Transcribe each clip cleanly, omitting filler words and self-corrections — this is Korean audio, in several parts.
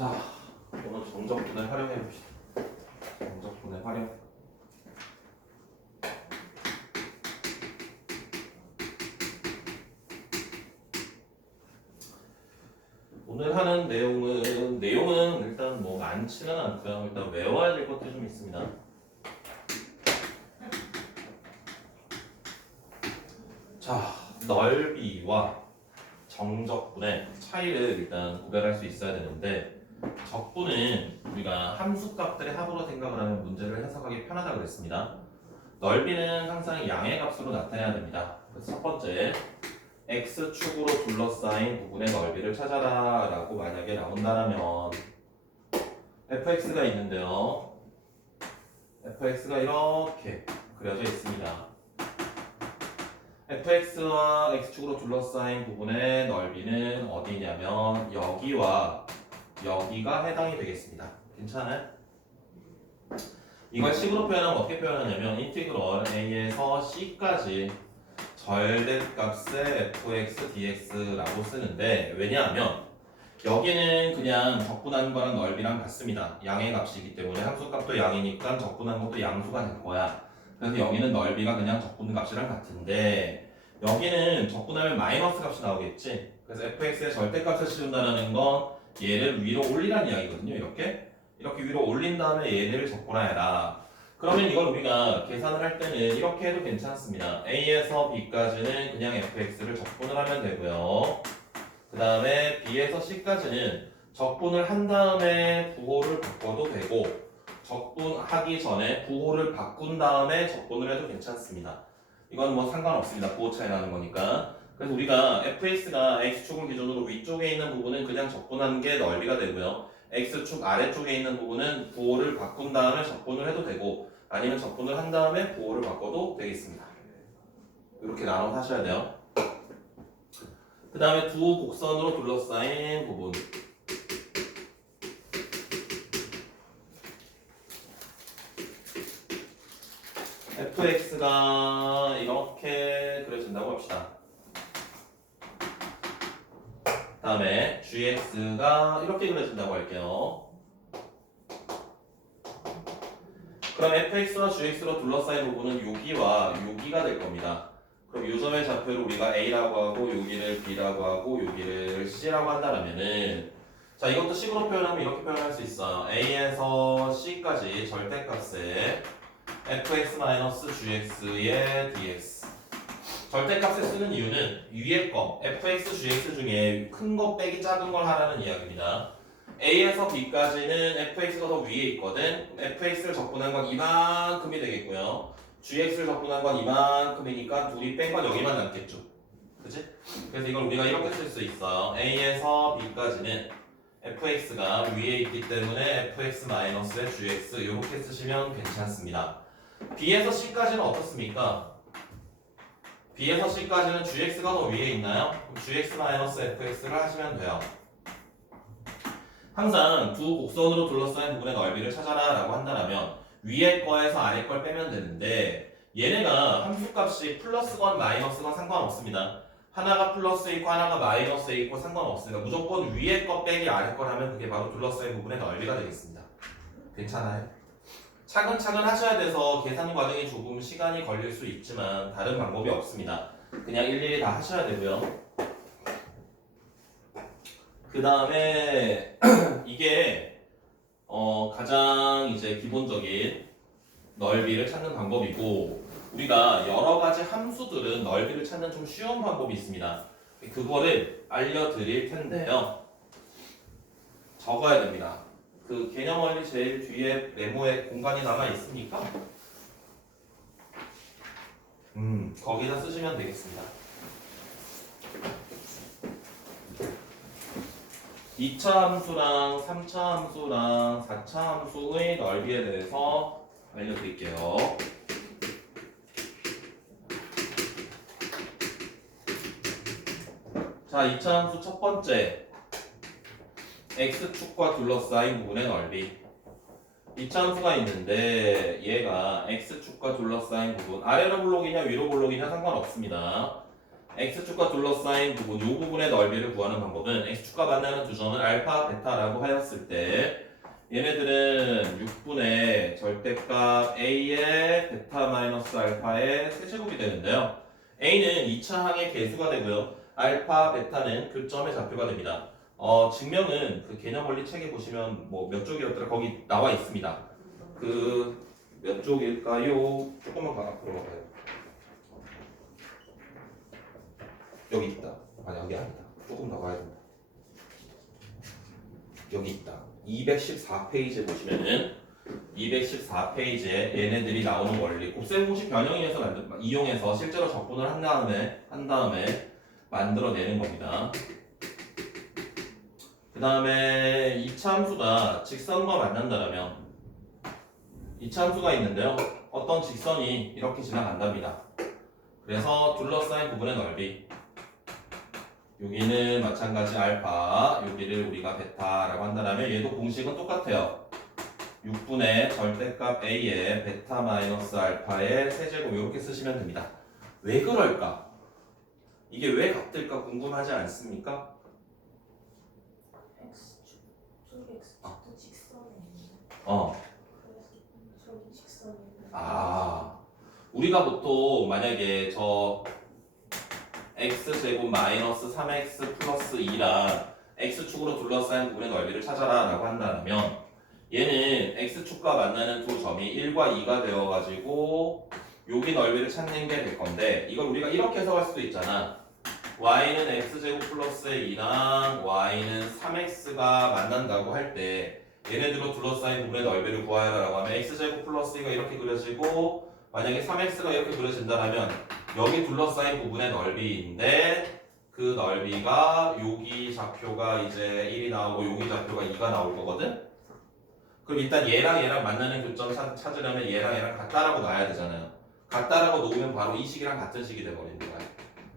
자, 오늘 정적분을 활용해 봅시다. 정적분의 활용. 오늘 하는 내용은 일단 뭐 많지는 않고요. 일단 외워야 될 것들이 좀 있습니다. 자, 넓이와 정적분의 차이를 일단 구별할 수 있어야 되는데, 적분은 우리가 함수값들의 합으로 생각을 하면 문제를 해석하기 편하다고 그랬습니다. 넓이는 항상 양의 값으로 나타내야 됩니다. 그래서 첫 번째, x축으로 둘러싸인 부분의 넓이를 찾아라 라고 만약에 나온다면 fx가 있는데요. fx가 이렇게 그려져 있습니다. fx와 x축으로 둘러싸인 부분의 넓이는 어디냐면 여기와 여기가 해당이 되겠습니다. 괜찮아요? 이걸 식으로 표현하면 어떻게 표현하냐면 인티그럴 a에서 c까지 절대값의 fx dx라고 쓰는데, 왜냐하면 여기는 그냥 적분한 거랑 넓이랑 같습니다. 양의 값이기 때문에 함수값도 양이니까 적분한 것도 양수가 될 거야. 그래서 여기는 넓이가 그냥 적분 값이랑 같은데, 여기는 적분하면 마이너스 값이 나오겠지. 그래서 fx의 절대값을 씌운다는 건 얘를 위로 올리라는 이야기거든요. 이렇게 위로 올린 다음에 얘를 적분하여라. 그러면 이걸 우리가 계산을 할 때는 이렇게 해도 괜찮습니다. a에서 b까지는 그냥 fx를 적분을 하면 되고요. 그 다음에 b에서 c까지는 적분을 한 다음에 부호를 바꿔도 되고, 적분하기 전에 부호를 바꾼 다음에 적분을 해도 괜찮습니다. 이건 뭐 상관없습니다. 부호 차이 나는 거니까. 그래서 우리가 fx가 x축을 기준으로 위쪽에 있는 부분은 그냥 적분한 게 넓이가 되고요. x축 아래쪽에 있는 부분은 부호를 바꾼 다음에 적분을 해도 되고, 아니면 적분을 한 다음에 부호를 바꿔도 되겠습니다. 이렇게 나눠서 하셔야 돼요. 그 다음에 두 곡선으로 둘러싸인 부분. fx가 이렇게 그려진다고 합시다. 그 다음에 gx가 이렇게 그려진다고 할게요. 그럼 fx와 gx로 둘러싸인 부분은 여기와 여기가 될 겁니다. 그럼 이 점의 좌표를 우리가 a라고 하고 여기를 b라고 하고 여기를 c라고 한다면은, 자, 이것도 식으로 표현하면 이렇게 표현할 수 있어요. a에서 c까지 절대값에 fx-gx의 dx. 절대값을 쓰는 이유는 위에 거 fx, gx 중에 큰 거 빼기 작은 걸 하라는 이야기입니다. a에서 b까지는 fx가 더 위에 있거든. fx를 적분한 건 이만큼이 되겠고요. gx를 적분한 건 이만큼이니까 둘이 뺀 건 여기만 남겠죠. 그치? 그래서 이걸 우리가 이렇게 쓸 수 있어요. a에서 b까지는 fx가 위에 있기 때문에 fx-의 gx 이렇게 쓰시면 괜찮습니다. b에서 c까지는 어떻습니까? b에서 c까지는 gx가 더 위에 있나요? 그럼 gx-fx를 하시면 돼요. 항상 두 곡선으로 둘러싸인 부분의 넓이를 찾아라 라고 한다면 위에 거에서 아래 걸 빼면 되는데, 얘네가 함수값이 플러스건 마이너스건 상관없습니다. 하나가 플러스에 있고 하나가 마이너스에 있고 상관없습니다. 무조건 위에 거 빼기 아래 걸 하면 그게 바로 둘러싸인 부분의 넓이가 되겠습니다. 괜찮아요? 차근차근 하셔야 돼서 계산 과정이 조금 시간이 걸릴 수 있지만 다른 방법이 없습니다. 그냥 일일이 다 하셔야 되고요. 그 다음에 이게 가장 이제 기본적인 넓이를 찾는 방법이고, 우리가 여러 가지 함수들은 넓이를 찾는 좀 쉬운 방법이 있습니다. 그거를 알려드릴 텐데요. 적어야 됩니다. 그 개념 원리 제일 뒤에 메모에 공간이 남아 있습니까? 거기다 쓰시면 되겠습니다. 2차 함수랑 3차 함수랑 4차 함수의 넓이에 대해서 알려드릴게요. 자, 2차 함수 첫 번째, x축과 둘러싸인 부분의 넓이. 2차 함수가 있는데 얘가 x축과 둘러싸인 부분, 아래로 볼록이냐 위로 볼록이냐 상관없습니다. x축과 둘러싸인 부분, 이 부분의 넓이를 구하는 방법은 x축과 만나는 두 점은 알파, 베타라고 하였을 때 얘네들은 6분의 절대값 a의 베타 마이너스 알파의 세제곱이 되는데요. a는 2차 항의 개수가 되고요. 알파, 베타는 교점의 좌표가 됩니다. 증명은 그 개념 원리 책에 보시면 뭐 몇 쪽이었더라 거기 나와 있습니다. 그 몇 쪽일까요? 조금만 앞으로 가봐요. 여기 있다. 아니 여기 아니다. 조금 더 가야 된다. 여기 있다. 214페이지에 보시면은 214페이지에 얘네들이 나오는 원리 곱셈 공식 변형해서 이용해서 실제로 적분을 한 다음에 만들어내는 겁니다. 그 다음에 이차 함수가 직선과 만난다면 이차 함수가 있는데요. 어떤 직선이 이렇게 지나간답니다. 그래서 둘러싸인 부분의 넓이 여기는 마찬가지 알파, 여기를 우리가 베타라고 한다면 얘도 공식은 똑같아요. 6분의 절대값 a의 베타 마이너스 알파의 세제곱 이렇게 쓰시면 됩니다. 왜 그럴까? 이게 왜 같을까 궁금하지 않습니까? X축, 저기 X축도 직선이 있는데 어. 그래서 저기 직선이 있는데 우리가 보통 만약에 저 x제곱 마이너스 3x 플러스 2랑 x축으로 둘러싸인 부분의 넓이를 찾아라 라고 한다면 얘는 x축과 만나는 두 점이 1과 2가 되어가지고 여기 넓이를 찾는 게 될 건데 이걸 우리가 이렇게 해석할 수도 있잖아. y는 x제곱 플러스 2랑 y는 3x가 만난다고 할 때 얘네들로 둘러싸인 부분의 넓이를 구하여라 라고 하면 x제곱 플러스 2가 이렇게 그려지고 만약에 3x가 이렇게 그려진다면 여기 둘러싸인 부분의 넓이인데 그 넓이가 여기 좌표가 이제 1이 나오고 여기 좌표가 2가 나올 거거든? 그럼 일단 얘랑 만나는 교점 찾으려면 얘랑 같다라고 놔야 되잖아요. 같다라고 놓으면 바로 이 식이랑 같은 식이 돼버리는 거야.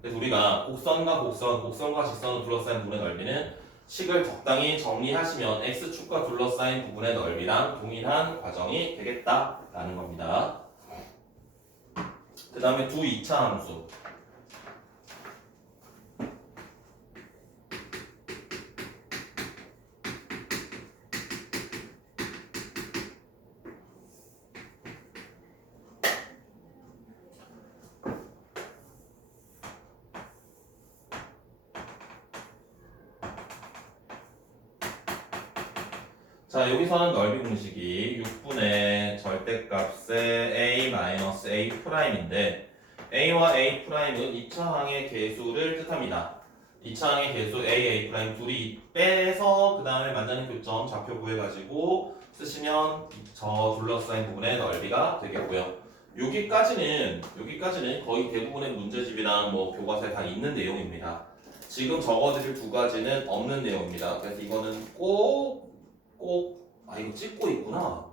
그래서 우리가 곡선과 직선으로 둘러싸인 부분의 넓이는 식을 적당히 정리하시면 x축과 둘러싸인 부분의 넓이랑 동일한 과정이 되겠다라는 겁니다. 그 다음에 두 2차 함수. 자, 여기서는 넓이 공식이 6분의 절대값의 a-a'인데 a와 a'은 2차항의 개수를 뜻합니다. 2차항의 개수 a 둘이 빼서 그 다음에 만나는 교점 좌표 구해가지고 쓰시면 저 둘러싸인 부분의 넓이가 되겠고요. 여기까지는 거의 대부분의 문제집이랑 뭐 교과서에 다 있는 내용입니다. 지금 적어드릴 두 가지는 없는 내용입니다. 그래서 이거는 꼭 이거 찍고 있구나.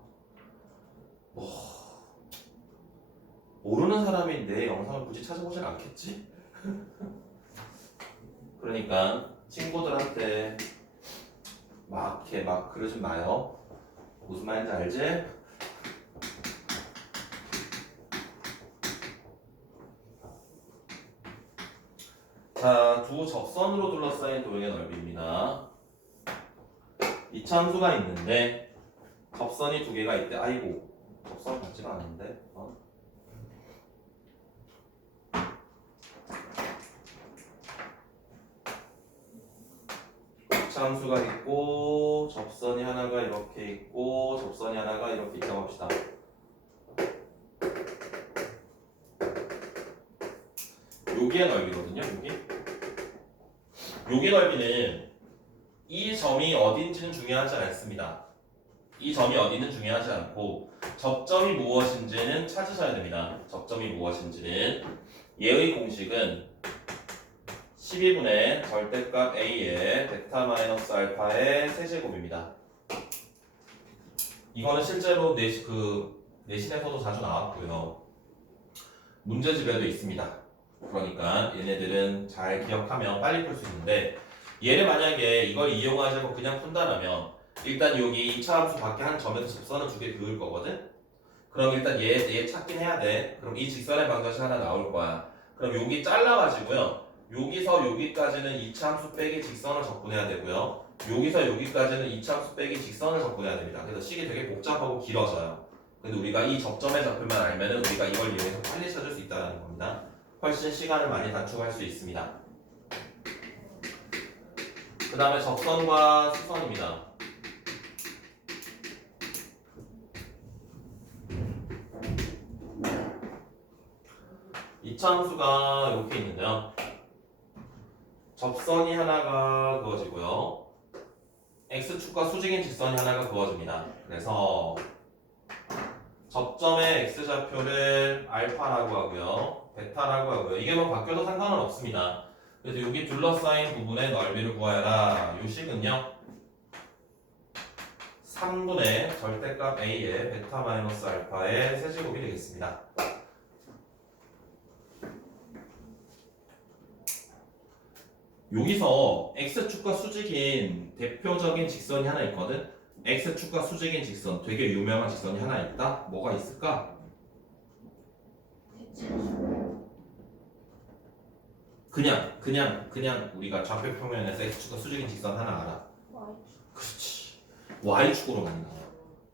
모르는 사람이 내 영상을 굳이 찾아보진 않겠지? 그러니까 친구들한테 막 그러지 마요. 무슨 말인지 알지? 자, 두 접선으로 둘러싸인 도형의 넓이입니다. 이 참수가 있는데 접선이 두 개가 있대. 아이고, 접선 같지가 않은데. 참수가 있고 접선이 하나가 이렇게 있고 접선이 하나가 이렇게 있다고 합시다. 여기의 넓이거든요. 여기 넓이는 이 점이 어딘지는 중요하지 않습니다. 이 점이 어디는 중요하지 않고 접점이 무엇인지는 찾으셔야 됩니다. 접점이 무엇인지는 얘의 공식은 12분의 절대값 a의 베타 마이너스 알파의 세제곱입니다. 이거는 실제로 내신에서도 자주 나왔고요. 문제집에도 있습니다. 그러니까 얘네들은 잘 기억하면 빨리 풀 수 있는데 얘를 만약에 이걸 이용하지 않고 그냥 푼다라면 일단 여기 2차 함수 밖에 한 점에서 직선을 두 개 그을 거거든? 그럼 일단 얘 찾긴 해야 돼. 그럼 이 직선의 방정식 하나 나올 거야. 그럼 여기 잘라가지고요. 여기서 여기까지는 이차함수 빼기 직선을 접근해야 되고요. 여기서 여기까지는 이차함수 빼기 직선을 접근해야 됩니다. 그래서 식이 되게 복잡하고 길어져요. 근데 우리가 이 접점의 좌표만 알면은 우리가 이걸 이용해서 빨리 찾을 수 있다는 겁니다. 훨씬 시간을 많이 단축할 수 있습니다. 그 다음에 접선과 수선입니다. 이차함수가 이렇게 있는데요. 접선이 하나가 그어지고요. x축과 수직인 직선이 하나가 그어집니다. 그래서 접점의 x좌표를 알파라고 하고요. 베타라고 하고요. 이게 뭐 바뀌어도 상관은 없습니다. 그래서 여기 둘러싸인 부분의 넓이를 구하여라. 이 식은요. 3분의 절대값 a의 베타 마이너스 알파의 세제곱이 되겠습니다. 여기서 x축과 수직인 대표적인 직선이 하나 있거든. x축과 수직인 직선 되게 유명한 직선이 하나 있다. 뭐가 있을까? 그냥 우리가 좌표 평면에서 x축과 수직인 직선 하나 알아. 그렇지. y축으로 많이 나와요.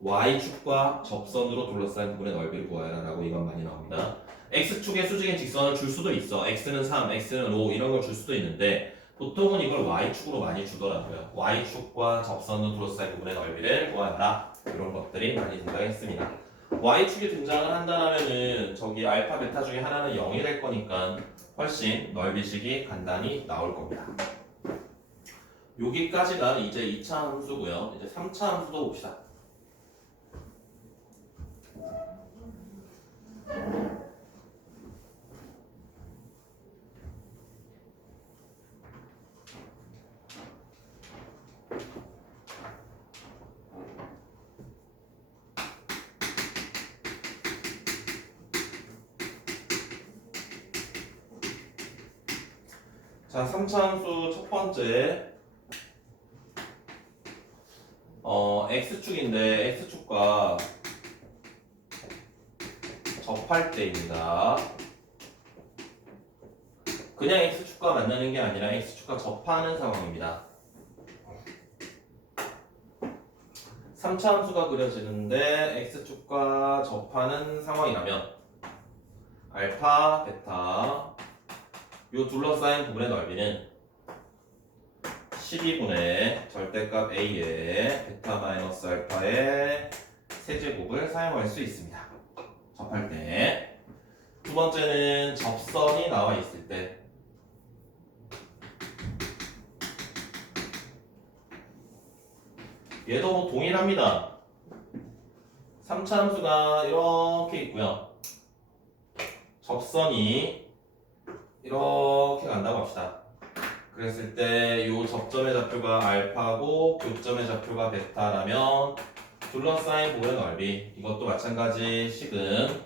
y축과 접선으로 둘러싸인 부분의 넓이를 구하여라 라고 이건 많이 나옵니다. x축의 수직인 직선을 줄 수도 있어. x는 3, x는 5 이런 걸 줄 수도 있는데 보통은 이걸 y축으로 많이 주더라고요. y축과 접선으로 둘러싸인 부분의 넓이를 구하여라. 이런 것들이 많이 등장했습니다. y축이 등장을 한다면은 저기 알파, 베타 중에 하나는 0이 될 거니까 훨씬 넓이식이 간단히 나올 겁니다. 여기까지가 이제 2차 함수고요. 이제 3차 함수도 봅시다. 자, 3차 함수 첫 번째 x축인데 x축과 접할 때입니다. 그냥 x축과 만나는 게 아니라 x축과 접하는 상황입니다. 3차 함수가 그려지는데 x축과 접하는 상황이라면 알파, 베타 요 둘러싸인 부분의 넓이는 12분의 절대값 a의 베타 마이너스 알파의 세제곱을 사용할 수 있습니다. 접할 때. 두 번째는 접선이 나와 있을 때. 얘도 뭐 동일합니다. 3차 함수가 이렇게 있고요. 접선이 이렇게 간다고 합시다. 그랬을 때 이 접점의 좌표가 알파고 교점의 좌표가 베타라면 둘러싸인 부분의 넓이 이것도 마찬가지 식은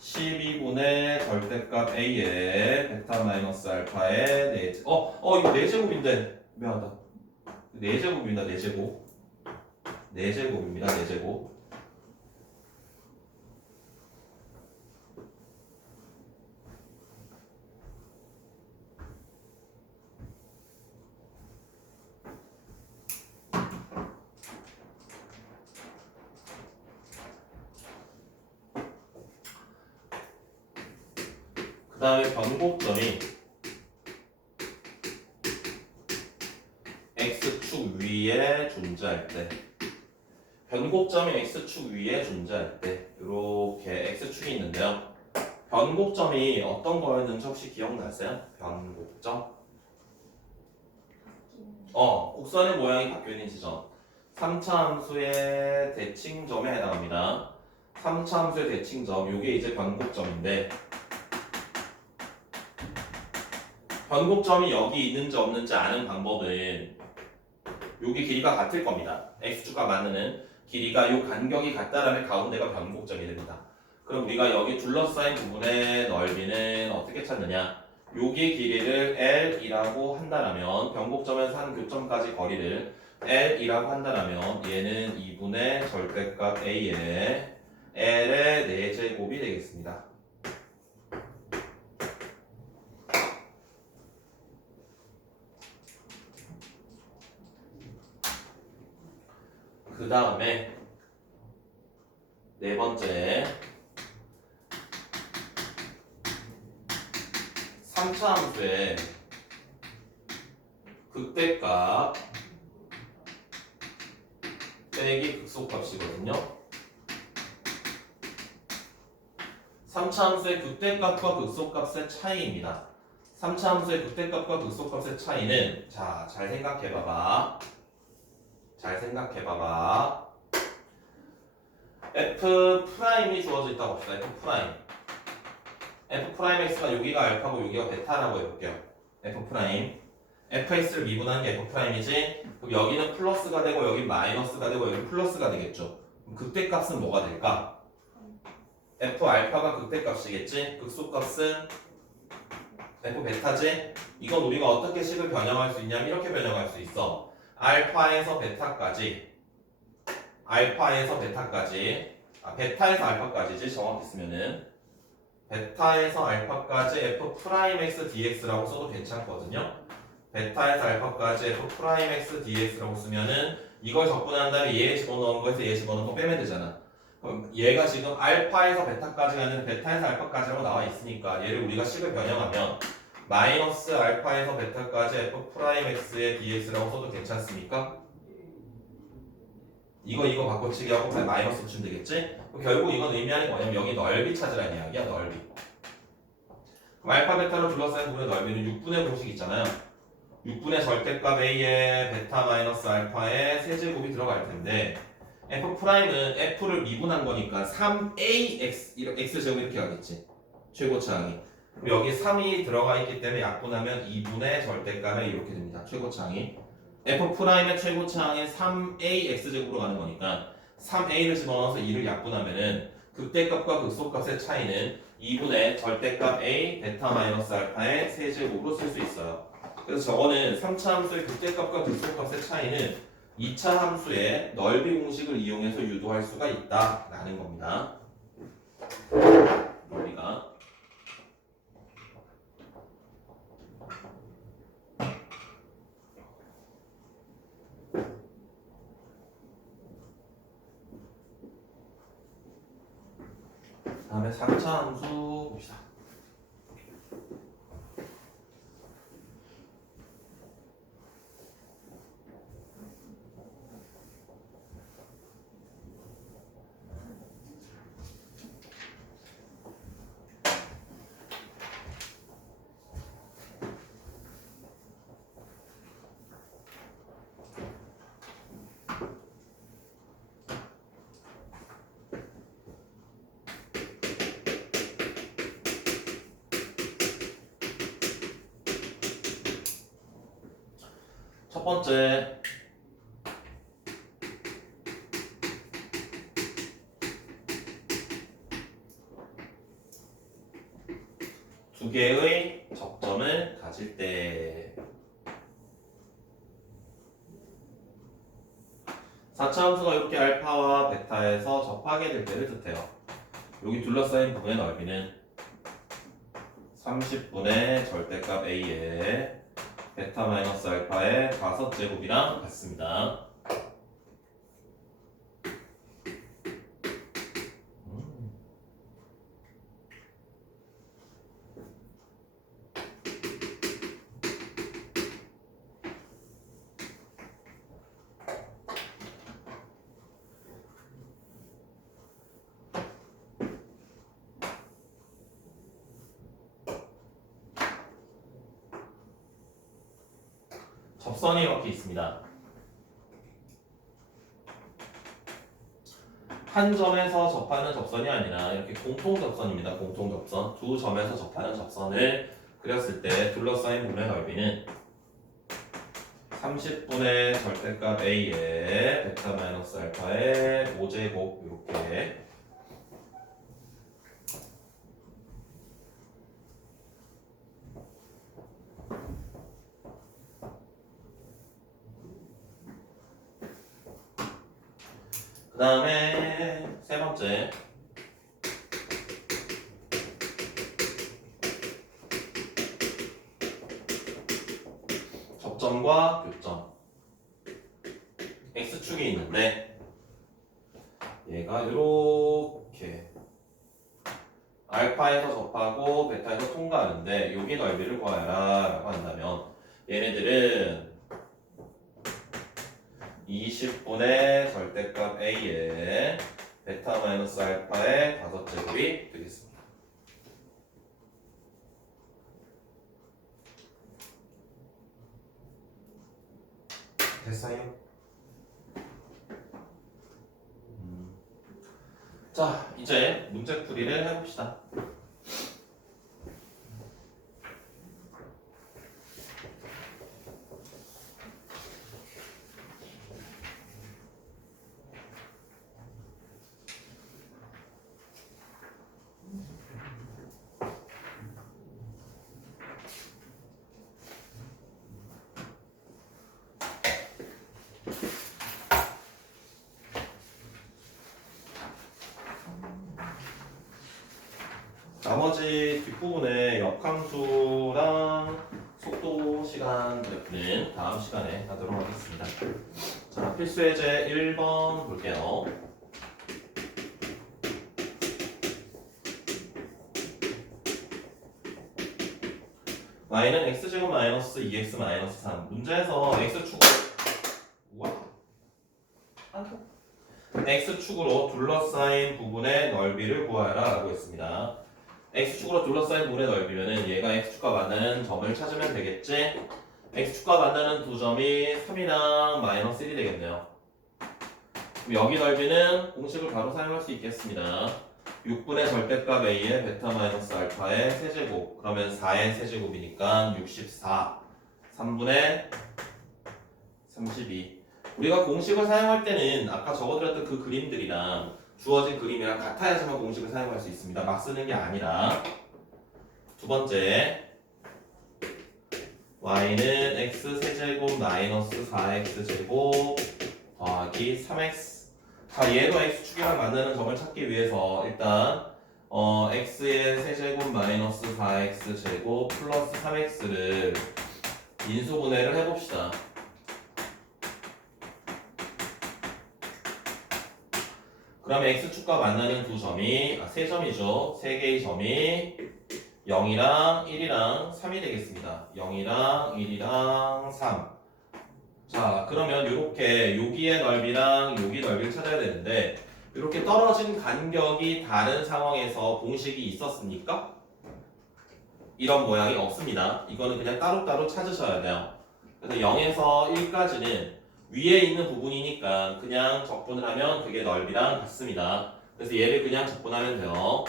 12분의 절대값 a의 베타 마이너스 알파의 4제곱 이거 4제곱인데 미안하다 4제곱입니다. 4제곱 4제곱입니다. 4제곱 그 다음에 변곡점이 x축 위에 존재할 때 변곡점이 x축 위에 존재할 때 이렇게 x축이 있는데요. 변곡점이 어떤 거였는지 혹시 기억나세요? 변곡점? 곡선의 모양이 바뀌는 지점 3차 함수의 대칭점에 해당합니다. 3차 함수의 대칭점 이게 이제 변곡점인데 변곡점이 여기 있는지 없는지 아는 방법은 여기 길이가 같을 겁니다. x축과 맞는 길이가 이 간격이 같다라면 가운데가 변곡점이 됩니다. 그럼 우리가 여기 둘러싸인 부분의 넓이는 어떻게 찾느냐? 여기 길이를 L이라고 한다라면 변곡점에서 한 교점까지 거리를 L이라고 한다라면 얘는 2분의 절대값 A의 L의 4제곱이 되겠습니다. 그 다음에 네 번째 3차 함수의 극대값 빼기 극소값이거든요. 3차 함수의 극대값과 극소값의 차이입니다. 3차 함수의 극대값과 극소값의 차이는 자, 잘 생각해봐봐. f 프라임이 주어져 있다고 합시다. f 프라임. f 프라임 x가 여기가 알파고 여기가 베타라고 해볼게요. f 프라임. fx를 미분하는 게 f 프라임이지. 그럼 여기는 플러스가 되고 여기 마이너스가 되고 여기 플러스가 되겠죠. 그럼 극대값은 뭐가 될까? f 알파가 극대값이겠지. 극소값은 f 베타지. 이건 우리가 어떻게 식을 변형할 수 있냐면 이렇게 변형할 수 있어. 알파에서 베타까지. 베타에서 알파까지지 정확히 쓰면은 베타에서 알파까지 f 프라임 x dx라고 써도 괜찮거든요. 베타에서 알파까지 f 프라임 x dx라고 쓰면은 이걸 적분한 다음에 얘 집어넣은 거에서 얘 집어넣은 거 빼면 되잖아. 그럼 얘가 지금 알파에서 베타까지가 아니라 베타에서 알파까지라고 나와 있으니까 얘를 우리가 식을 변형하면 마이너스 알파에서 베타까지 f 프라임 x의 dx라고 써도 괜찮습니까? 이거 바꿔치기 하고 그냥 마이너스 붙이면 되겠지? 그럼 결국 이건 의미하는 게 뭐냐면 여기 넓이 찾으라는 이야기야. 넓이. 그럼 알파 베타로 둘러싸인 부분의 넓이는 6분의 공식 있잖아요. 6분의 절대값 a에 베타 마이너스 알파의 세제곱이 들어갈 텐데 f 프라임은 f를 미분한 거니까 3ax x제곱 이렇게 가겠지. 최고차항이. 그럼 여기 3이 들어가 있기 때문에 약분하면 2분의 절대값에 이렇게 됩니다. 최고차항이. f 프라임의 최고차항인 3a x제곱으로 가는 거니까 3a를 집어넣어서 2를 약분하면은 극대값과 극소값의 차이는 2분의 절대값 a 베타 마이너스 알파의 세제곱으로 쓸 수 있어요. 그래서 저거는 3차 함수의 극대값과 극소값의 차이는 2차 함수의 넓이 공식을 이용해서 유도할 수가 있다라는 겁니다. 넓이가. 다음에 3차 함수 봅시다. 첫 번째 두 개의 접점을 가질 때 4차 함수가 이렇게 알파와 베타에서 접하게 될 때를 뜻해요. 여기 둘러싸인 부분의 넓이는 30분의 절대값 a에 베타 마이너스 알파의 5제곱이랑 같습니다. 접선이 이렇게 있습니다. 한 점에서 접하는 접선이 아니라 이렇게 공통 접선입니다. 공통 접선. 두 점에서 접하는 접선을 그렸을 때 둘러싸인 부분의 넓이는 30분의 절대값 a에 베타 마이너스 알파의 5제곱 이렇게 그 다음에 세 번째 접점과 교점 X축이 있는데 얘가 이렇게 알파에서 접하고 베타에서 통과하는데 여기 넓이를 구하라 라고 한다면 얘네들은 20분의 절대값 a에 베타 마이너스 알파의 5제곱이 되겠습니다. 됐어요? 자, 이제 문제 풀이를 해봅시다. 나머지 뒷부분에 역함수랑 속도 시간 그래프는 다음 시간에 하도록 하겠습니다. 자, 필수 예제 1번 볼게요. y는 x제곱 마이너스 2x 마이너스 3. 문제에서 x축 우와 x축으로 둘러싸인 부분의 넓이를 구하라 라고 했습니다. x축으로 둘러싸인 부분의 넓이면은 얘가 x축과 만나는 점을 찾으면 되겠지? x축과 만나는 두 점이 3이랑 마이너스 1이 되겠네요. 그럼 여기 넓이는 공식을 바로 사용할 수 있겠습니다. 6분의 절대값 a의 베타 마이너스 알파의 세제곱, 그러면 4의 세제곱이니까 64, 3분의 32. 우리가 공식을 사용할 때는 아까 적어드렸던 그 그림들이랑 주어진 그림이랑 같아야지만 공식을 사용할 수 있습니다. 막 쓰는 게 아니라. 두 번째, y는 x 세제곱 마이너스 4x 제곱 더하기 3x. 자, 얘도 x축이랑 만나는 점을 찾기 위해서 일단 x의 세제곱 마이너스 4x 제곱 플러스 3x를 인수분해를 해봅시다. 그러면 x축과 만나는 두 점이 세 점이죠. 세 개의 점이 0이랑 1이랑 3이 되겠습니다. 0이랑 1이랑 3. 자, 그러면 이렇게 여기의 넓이랑 여기 넓이를 찾아야 되는데 이렇게 떨어진 간격이 다른 상황에서 공식이 있었습니까? 이런 모양이 없습니다. 이거는 그냥 따로따로 찾으셔야 돼요. 그래서 0에서 1까지는 위에 있는 부분이니까 그냥 적분을 하면 그게 넓이랑 같습니다. 그래서 얘를 그냥 적분하면 돼요.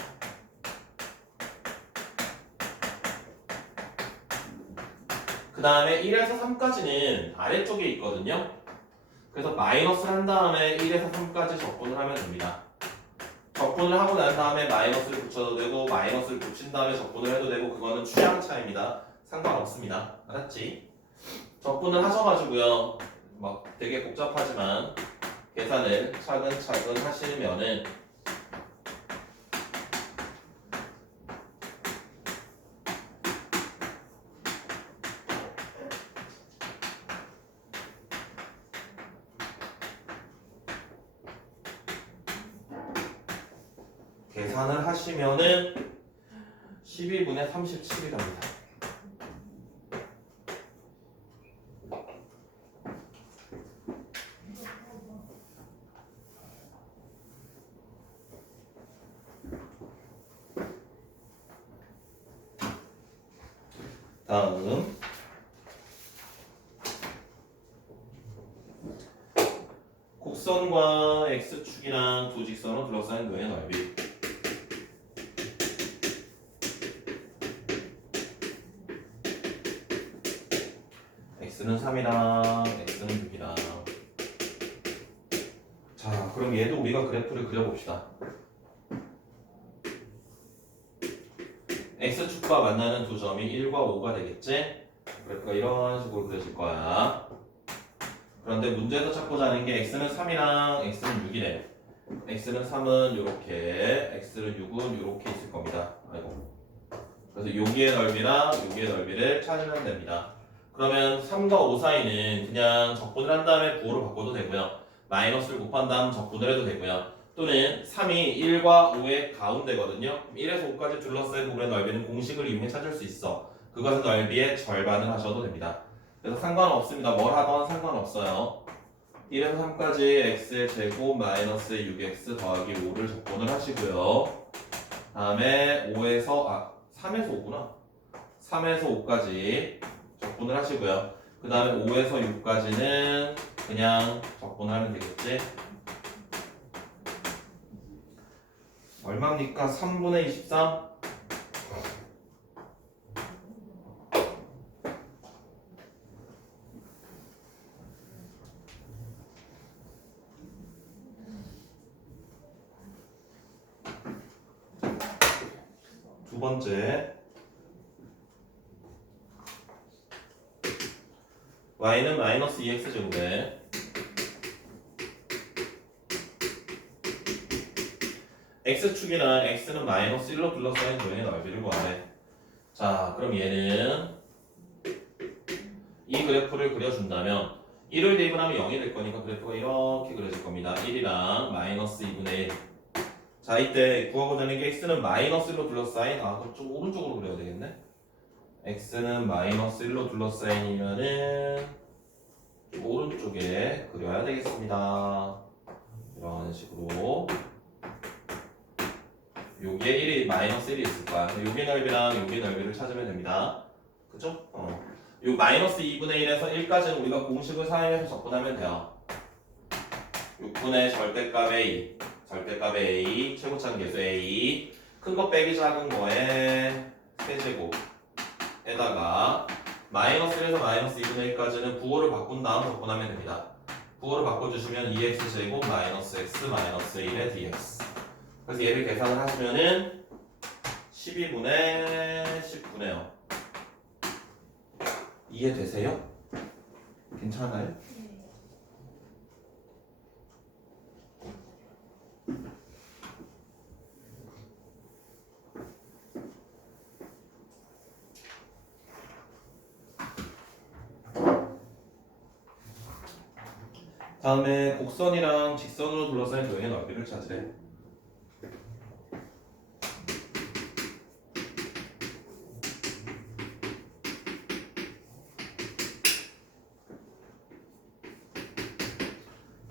그 다음에 1에서 3까지는 아래쪽에 있거든요. 그래서 마이너스를 한 다음에 1에서 3까지 적분을 하면 됩니다. 적분을 하고 난 다음에 마이너스를 붙여도 되고 마이너스를 붙인 다음에 적분을 해도 되고 그거는 취향 차이입니다. 상관없습니다. 알았지? 적분을 하셔가지고요. 막 되게 복잡하지만 계산을 차근차근 하시면은 계산을 하시면은 12분의 37이 됩니다. 다음 곡선과 x축이랑 두 직선으로 둘러싸인 도의 넓이. x는 3이랑 x는 6이랑. 자, 그럼 얘도 우리가 그래프를 그려봅시다. x축과 만나는 두 점이 1과 5가 되겠지? 그러니까 이런 식으로 그려질 거야. 그런데 문제에서 찾고자 하는 게 x는 3이랑 x는 6이래. x는 3은 이렇게, x는 6은 이렇게 있을 겁니다. 아이고. 그래서 여기의 넓이랑 여기의 넓이를 찾으면 됩니다. 그러면 3과 5 사이는 그냥 적분을 한 다음에 부호로 바꿔도 되고요. 마이너스를 곱한 다음 적분을 해도 되고요. 또는 3이 1과 5의 가운데거든요. 1에서 5까지 둘러싸인 부분의 넓이는 공식을 이용해 찾을 수 있어. 그것은 넓이의 절반을 하셔도 됩니다. 그래서 상관없습니다. 뭘 하건 상관없어요. 1에서 3까지 x의 제곱 마이너스 6x 더하기 5를 적분을 하시고요. 다음에 3에서 5구나. 3에서 5까지 적분을 하시고요. 그 다음에 5에서 6까지는 그냥 적분을 하면 되겠지. 얼마입니까? 3분의 23? 두 번째, y는 마이너스 2x 제곱에 x축이랑 x는 마이너스 1로 둘러싸인 도형의 넓이를 구하래. 자, 그럼 얘는 이 그래프를 그려준다면 1을 대입을 하면 0이 될 거니까 그래프가 이렇게 그려질 겁니다. 1이랑 마이너스 2분의 1. 자, 이때 구하고자 하는 게 x는 마이너스 1로 둘러싸인, 그럼 좀 오른쪽으로 그려야 되겠네. x는 마이너스 1로 둘러싸인이면은 오른쪽에 그려야 되겠습니다. 이런 식으로. 요게 1이 마이너스 1이 있을 거야. 요게 넓이랑 요게 넓이를 찾으면 됩니다. 그죠? 요 마이너스 2분의 1에서 1까지는 우리가 공식을 사용해서 접근하면 돼요. 6분의 절대값 A, 절대값 A, 최고차는 계수 A, 큰 거 빼기 작은 거에 세제곱에다가 마이너스 1에서 마이너스 2분의 1까지는 부호를 바꾼 다음 접근하면 됩니다. 부호를 바꿔주시면 2x 제곱 마이너스 x 마이너스 1의 dx. 그래서 얘를 계산을 하시면은 12분의 10분의요. 이해되세요? 괜찮아요? 네. 다음에 곡선이랑 직선으로 둘러싸인 도형의 넓이를 찾으래.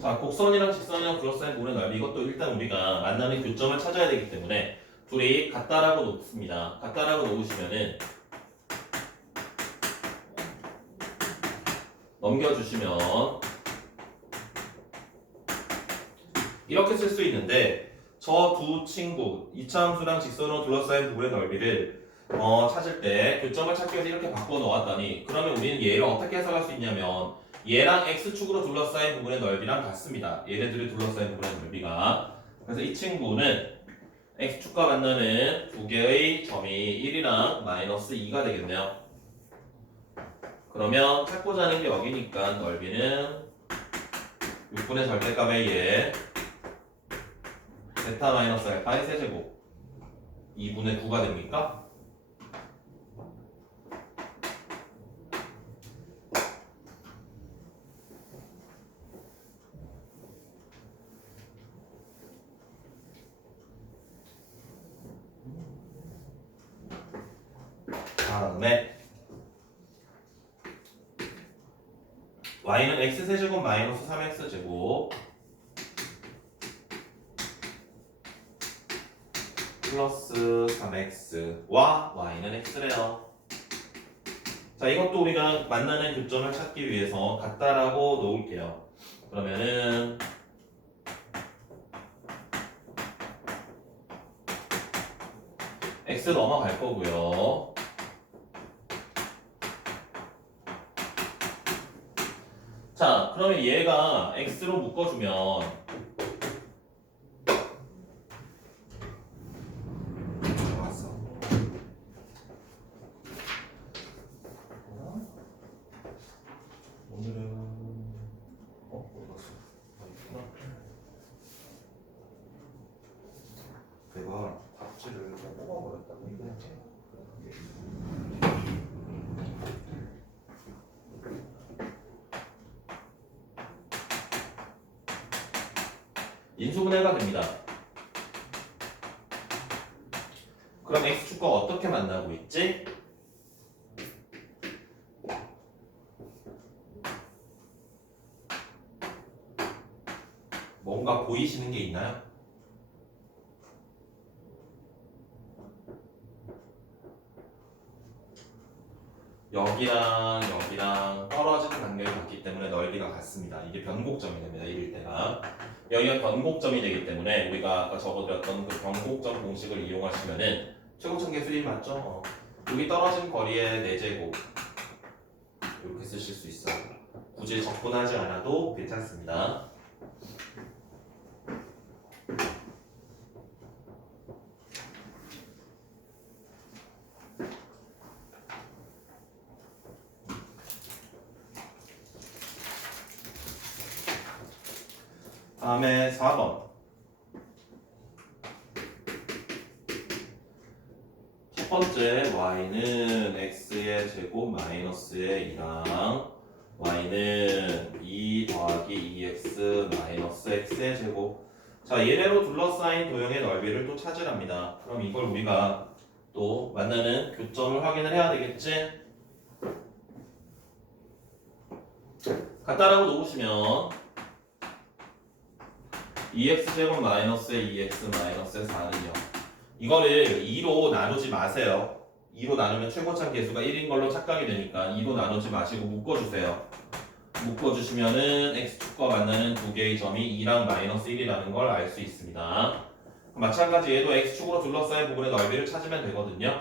자, 곡선이랑 직선이랑 둘러싸인 부분의 넓이, 이것도 일단 우리가 만나는 교점을 찾아야 되기 때문에 둘이 같다라고 놓습니다. 같다라고 놓으시면은 넘겨주시면 이렇게 쓸 수 있는데, 저 두 친구 이차함수랑 직선으로 둘러싸인 부분의 넓이를 찾을 때 교점을 찾기 위해서 이렇게 바꿔 놓았더니, 그러면 우리는 얘를 어떻게 해석할 수 있냐면 얘랑 x축으로 둘러싸인 부분의 넓이랑 같습니다. 얘네들이 둘러싸인 부분의 넓이가. 그래서 이 친구는 x축과 만나는 두 개의 점이 1이랑 마이너스 2가 되겠네요. 그러면 찾고자 하는 게 여기니까 넓이는 6분의 절대값의 얘 베타 마이너스 알파의 세제곱 2분의 9가 됩니까? 다음에 y는 x세제곱 마이너스 3x제곱 플러스 3x와 y는 x래요. 자, 이것도 우리가 만나는 교점을 찾기 위해서 같다라고 놓을게요. 그러면은 x 넘어갈 거고요. 자, 그러면 얘가 x로 묶어주면 내가 답지를 뽑아버렸다고 이거. 인수분해가 됩니다. 그럼 x축과 어떻게 만나고 있지? 뭔가 보이시는 게 있나요? 여기랑 떨어지는 간격이 같기 때문에 넓이가 같습니다. 이게 변곡점이 됩니다. 이럴 때가. 여기가 변곡점이 되기 때문에 우리가 아까 적어드렸던 그 변곡점 공식을 이용하시면은 최고점 계수 1 맞죠? 여기 떨어진 거리의 4제곱 이렇게 쓰실 수 있어요. 굳이 적분하지 않아도 괜찮습니다. 다음에 4번. 첫 번째 y는 x의 제곱 마이너스의 2랑 y는 2 더하기 2x 마이너스 x의 제곱. 자, 얘네로 둘러싸인 도형의 넓이를 또 찾으랍니다. 그럼 이걸 우리가 또 만나는 교점을 확인을 해야 되겠지? 간단하고 놓으시면 2x제곱 마이너스의 2x 마이너스의 4는요. 이거를 2로 나누지 마세요. 2로 나누면 최고참 계수가 1인 걸로 착각이 되니까 2로 나누지 마시고 묶어주세요. 묶어주시면은 x축과 만나는 두 개의 점이 2랑 마이너스 1이라는 걸 알 수 있습니다. 마찬가지 얘도 x축으로 둘러싸인 부분의 넓이를 찾으면 되거든요.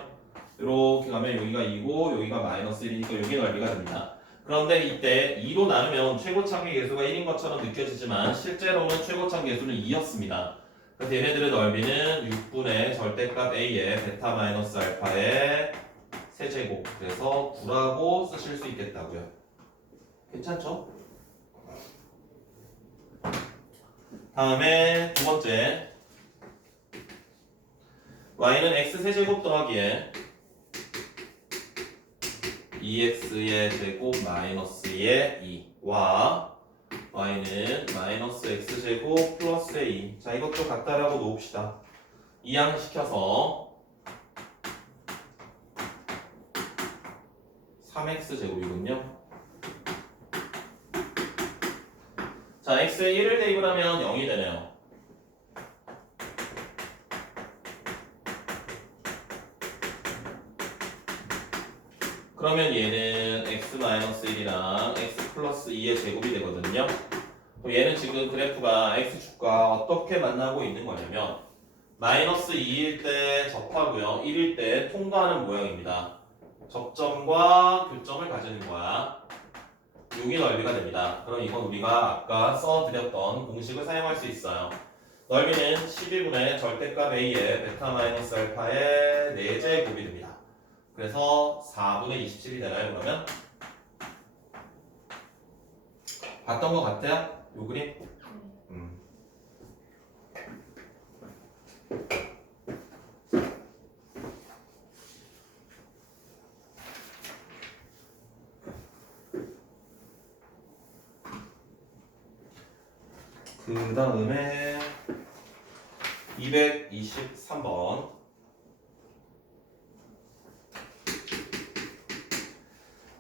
이렇게 가면 여기가 2고 여기가 마이너스 1이니까 여기 넓이가 됩니다. 그런데 이때 2로 나누면 최고참의 계수가 1인 것처럼 느껴지지만 실제로는 최고참 계수는 2였습니다. 그래서 얘네들의 넓이는 6분의 절대값 a의 베타 마이너스 알파의 세제곱, 그래서 9라고 쓰실 수 있겠다고요. 괜찮죠? 다음에 두 번째, y는 x 세제곱 더하기에 2x의 제곱 마이너스의 2와 y는 마이너스 x제곱 플러스의 2. 자, 이것도 같다라고 놓읍시다. 이항시켜서 3x제곱이군요. 자, x에 1을 대입을 하면 0이 되네요. 그러면 얘는 x-1이랑 x 플러스 2의 제곱이 되거든요. 얘는 지금 그래프가 x축과 어떻게 만나고 있는 거냐면 마이너스 2일 때 접하고요, 1일 때 통과하는 모양입니다. 접점과 교점을 가지는 거야. 여기 넓이가 됩니다. 그럼 이건 우리가 아까 써드렸던 공식을 사용할 수 있어요. 넓이는 12분의 절대값 a의 베타 마이너스 알파의 4제곱이 됩니다. 그래서 4분의 27이 되나요, 그러면? 봤던 것 같아요? 요 그림? 그 다음에 223번.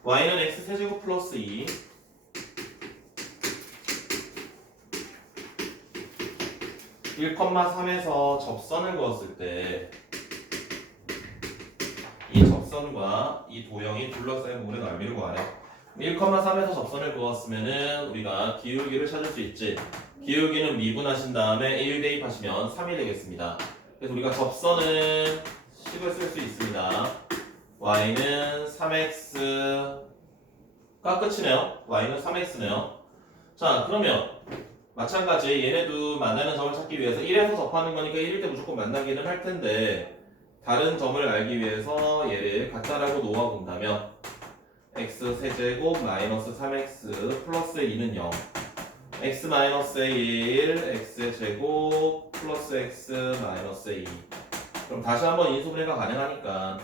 y는 x 세제곱 플러스 2 1,3에서 접선을 그었을 때 이 접선과 이 도형이 둘러싸인 부분의 넓이를 구하래. 1,3에서 접선을 그었으면은 우리가 기울기를 찾을 수 있지. 기울기는 미분하신 다음에 1 대입하시면 3이 되겠습니다. 그래서 우리가 접선은 10을 쓸 수 있습니다. y는 3x가 끝이네요. y는 3x네요. 자, 그러면 마찬가지 얘네도 만나는 점을 찾기 위해서 1에서 접하는 거니까 1일 때 무조건 만나기는 할 텐데 다른 점을 알기 위해서 얘를 같다라고 놓아본다면 x 세제곱 마이너스 3x 플러스 2는 0, x 마이너스 1, x의 제곱 플러스 x 마이너스 2. 그럼 다시 한번 인수분해가 가능하니까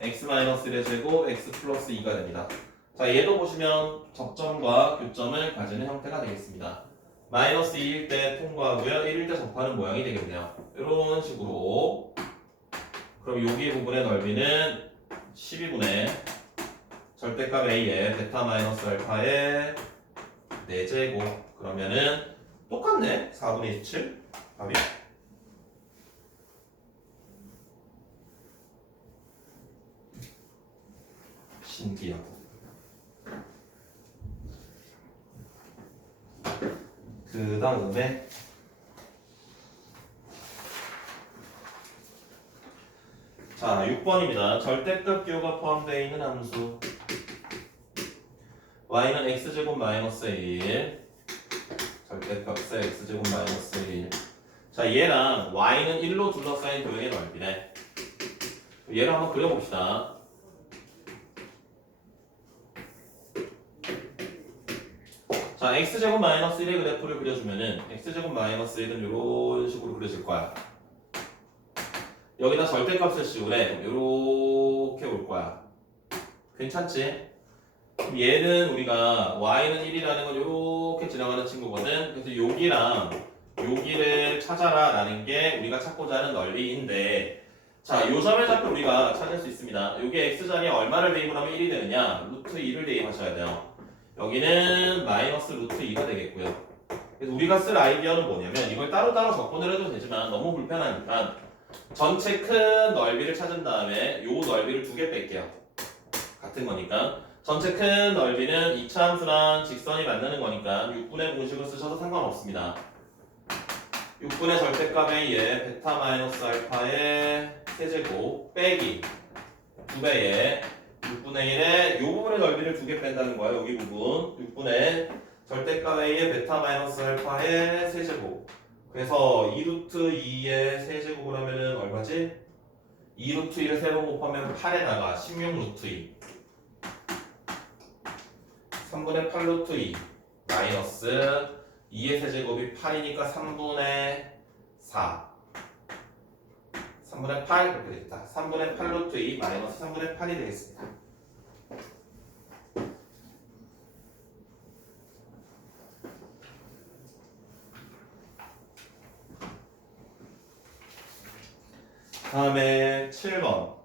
x 마이너스 1의 제곱 x 플러스 2가 됩니다. 자, 얘도 보시면 접점과 교점을 가지는 형태가 되겠습니다. 마이너스 2일 때 통과하고요, 1일 때 곱하는 모양이 되겠네요. 이런 식으로. 그럼 여기 부분의 넓이는 12분의 절대값 a의 베타 마이너스 알파의 4제곱. 그러면은 똑같네. 4분의 27 답이. 신기하고. 그 다음에 자 6번입니다. 절대값 기호가 포함되어 있는 함수 y는 x제곱 마이너스 1 절대값의 x제곱 마이너스 1. 자 얘랑 y는 1로 둘러싸인 도형의 넓이래. 얘를 한번 그려봅시다. 자 x제곱 마이너스 1의 그래프를 그려주면은 x제곱 마이너스 1은 이런 식으로 그려질 거야. 여기다 절대값을 씌우래. 이렇게 올 거야. 괜찮지? 그럼 얘는 우리가 y는 1이라는 건 이렇게 지나가는 친구거든. 그래서 여기랑 여기를 찾아라 라는 게 우리가 찾고자 하는 넓이인데, 자, 요 점의 좌표 우리가 찾을 수 있습니다. 요게 x자리에 얼마를 대입을 하면 1이 되느냐? 루트 2를 대입하셔야 돼요. 여기는 마이너스 루트 2가 되겠고요. 그래서 우리가 쓸 아이디어는 뭐냐면 이걸 따로따로 접근을 해도 되지만 너무 불편하니까 전체 큰 넓이를 찾은 다음에 요 넓이를 2개 뺄게요. 같은 거니까. 전체 큰 넓이는 이차 함수랑 직선이 만나는 거니까 6분의 공식을 쓰셔도 상관없습니다. 6분의 절대값 a의 베타 마이너스 알파의 세제곱 빼기 2배의 6분의 1의 요 부분의 넓이를 2개 뺀다는 거예요. 여기 부분 6분의 절대값 a의 베타 마이너스 알파의 세제곱. 그래서 2루트 2의 세제곱을 하면은 얼마지? 2루트 2를 3번 곱하면 8에다가 16루트 2 3분의 8루트 2 마이너스 2의 세제곱이 8이니까 3분의 4 3분의 8 이렇게 되겠다. 3분의 8루트 2 마이너스 3분의 8이 되겠습니다. 다음에 7번.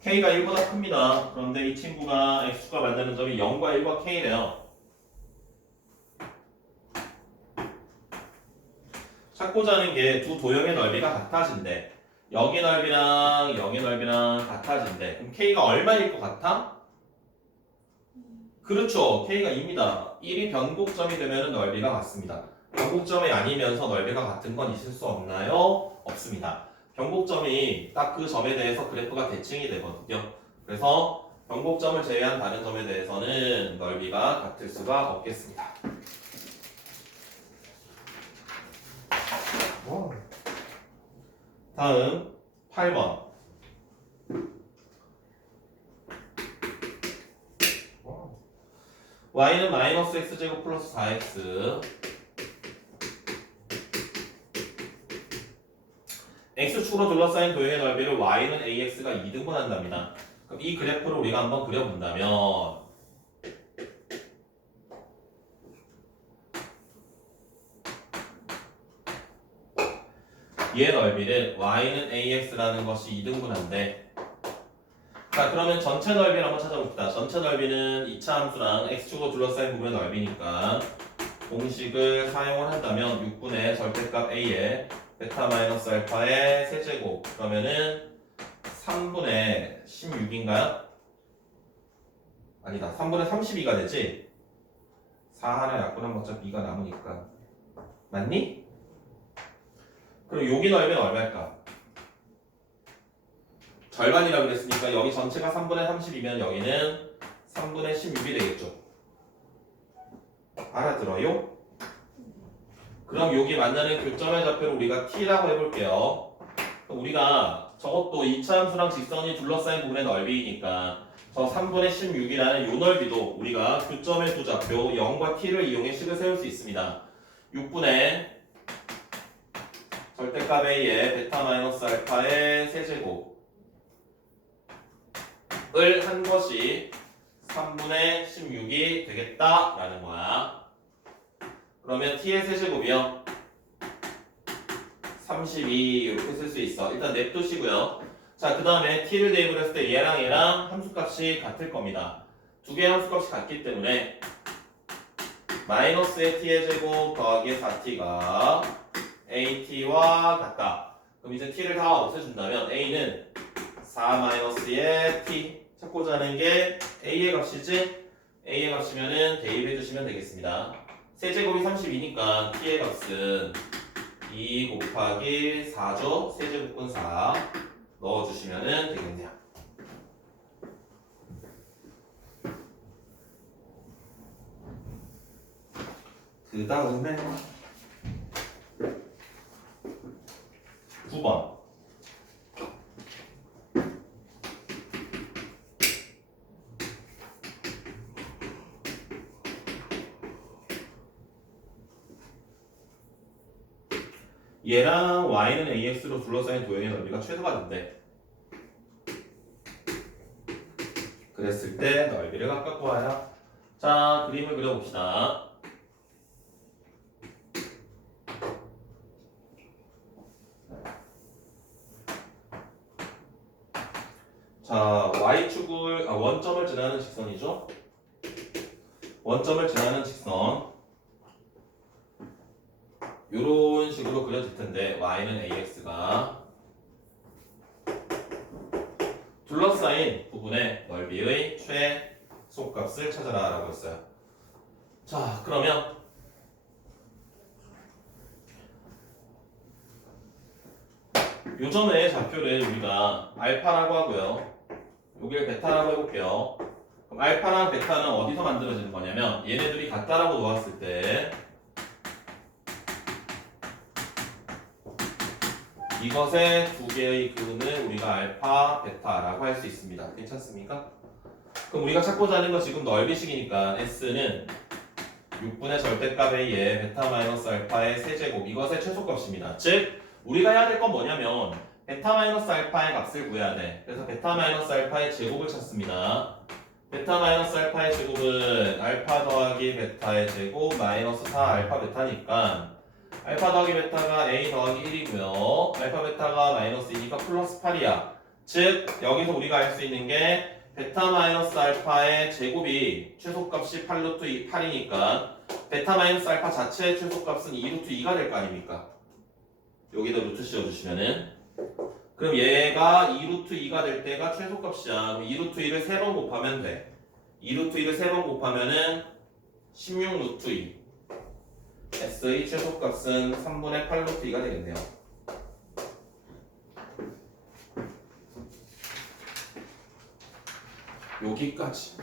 K가 1보다 큽니다. 그런데 이 친구가 X축과 만나는 점이 0과 1과 K래요. 찾고자 하는 게 두 도형의 넓이가 같아진대. 여기 넓이랑 여기 넓이랑 같아진대. 그럼 K가 얼마일 것 같아? 그렇죠. K가 2입니다. 1이 변곡점이 되면 넓이가 같습니다. 변곡점이 아니면서 넓이가 같은 건 있을 수 없나요? 없습니다. 변곡점이 딱 그 점에 대해서 그래프가 대칭이 되거든요. 그래서 변곡점을 제외한 다른 점에 대해서는 넓이가 같을 수가 없겠습니다. 다음 8번. y는 마이너스 x제곱 플러스 4x x축으로 둘러싸인 도형의 넓이를 y는 ax가 2등분한답니다. 그럼 이 그래프를 우리가 한번 그려본다면 얘의 넓이를 y는 ax라는 것이 2등분한데, 자 그러면 전체 넓이를 한번 찾아봅시다. 전체 넓이는 2차 함수랑 x축으로 둘러싸인 부분의 넓이니까 공식을 사용을 한다면 6분의 절대값 a의 베타 마이너스 알파의 세제곱. 그러면은 3분의 16인가요? 아니다. 3분의 32가 되지? 4 하나 약분하면 어차피 2가 남으니까. 맞니? 그럼 여기 넓이는 얼마일까? 절반이라고 그랬으니까 여기 전체가 3분의 30이면 여기는 3분의 16이 되겠죠. 알아들어요? 그럼 여기 만나는 교점의 좌표를 우리가 t라고 해볼게요. 우리가 저것도 2차 함수랑 직선이 둘러싸인 부분의 넓이니까 저 3분의 16이라는 이 넓이도 우리가 교점의 두 좌표 0과 t를 이용해 식을 세울 수 있습니다. 6분의 절대값 a의 베타 마이너스 알파의 세제곱 한 것이 3분의 16이 되겠다라는 거야. 그러면 t의 세제곱이요. 32 이렇게 쓸 수 있어. 일단 냅두시고요. 자, 그 다음에 t를 대입을 했을 때 얘랑 함수값이 같을 겁니다. 두 개의 함수값이 같기 때문에 마이너스의 t의 제곱 더하기 4t가 at와 같다. 그럼 이제 t를 다 없애준다면 a는 4 마이너스의 t 찾고자 하는 게 a의 값이지? a의 값이면은 대입해 주시면 되겠습니다. 세제곱이 32니까 t의 값은 2 곱하기 4죠? 세제곱분 4 넣어주시면 되겠네요. 그 다음에 9번. 얘랑 y는 ax로 둘러싸인 도형의 넓이가 최소가 된대. 그랬을 때 넓이를 각각 구하라. 자, 그림을 그려봅시다. 자, y축을 원점을 지나는 직선이죠. 원점을 지나는 직선 이런 식으로 그려질 텐데 y는 ax가 둘러싸인 부분의 넓이의 최소값을 찾아라 라고 했어요. 자, 그러면 요전의 좌표를 우리가 알파라고 하고요. 여기를 베타라고 해볼게요. 그럼 알파랑 베타는 어디서 만들어지는 거냐면 얘네들이 같다라고 놓았을 때 이것의 두 개의 근을 우리가 알파, 베타라고 할 수 있습니다. 괜찮습니까? 그럼 우리가 찾고자 하는 건 지금 넓이식이니까 S는 6분의 절대값에 의해 베타 마이너스 알파의 세제곱 이것의 최소값입니다. 즉 우리가 해야 될 건 뭐냐면 베타 마이너스 알파의 값을 구해야 돼. 그래서 베타 마이너스 알파의 제곱을 찾습니다. 베타 마이너스 알파의 제곱은 알파 더하기 베타의 제곱 마이너스 4 알파 베타니까 알파 더하기 베타가 a 더하기 1이고요. 알파 베타가 마이너스 2니까 플러스 8이야. 즉 여기서 우리가 알 수 있는 게 베타 마이너스 알파의 제곱이 최소값이 8루트 8이니까 베타 마이너스 알파 자체의 최소값은 2루트 2가 될 거 아닙니까? 여기다 루트 씌워주시면은 그럼 얘가 2루트 2가 될 때가 최소값이야. 그럼 2루트 2를 3번 곱하면 돼. 2루트 2를 3번 곱하면은 16루트 2. S의 최소값은 3분의 8루트 2가 되겠네요. 여기까지.